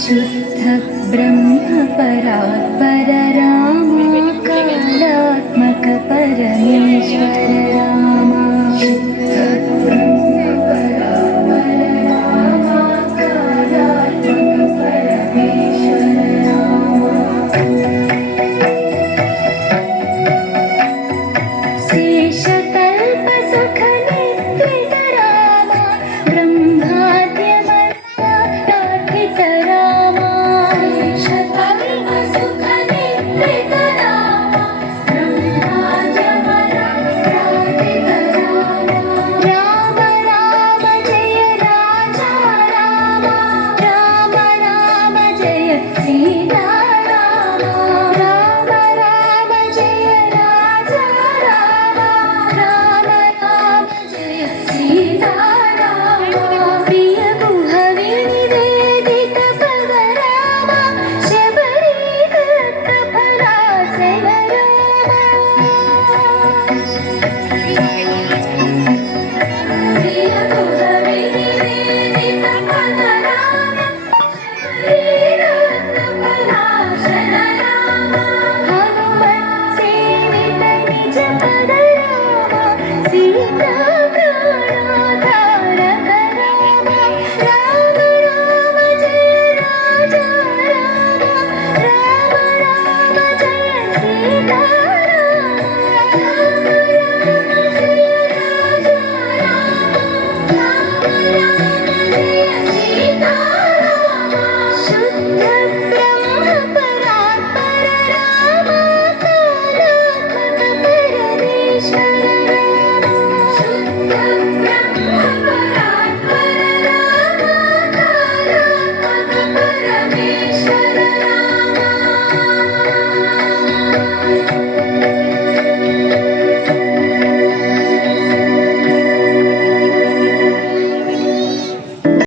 शुद्ध ब्रह्म परात्पर राम कालात्मक परमेश्वर राम शुद्ध ब्रह्म परात्पर राम कालात्मक परमेश्वर राम शेषकल्प सुख निद्रित राम ब्रह्माद्यमर्यादित राम शेषकल्प सुख निद्रित राम ब्रह्माद्यमर्यादित राम राम राम जय राजा राम राम राम जय सीता राम राम राम जय राजा राम राम राम जय सीता राम प्रिय गुह विनिवेदित पद राम शबरी दत्त फलासन राम प्रिय गुह विनिवेदित पद राम शबरी दत्त फलासन राम हनुमत् सेवित निज पद राम सीता प्राणोद्धारक राम राम राम जय राजा राम राम राम जय सीता राम राम राम जय राजा राम राम राम जय सीता राम शुद्ध ब्रह्म परात्पर राम कालात्मक परमेश्वर राम शुद्ध ब्रह्म परात्पर राम कालात्मक परमेश्वर राम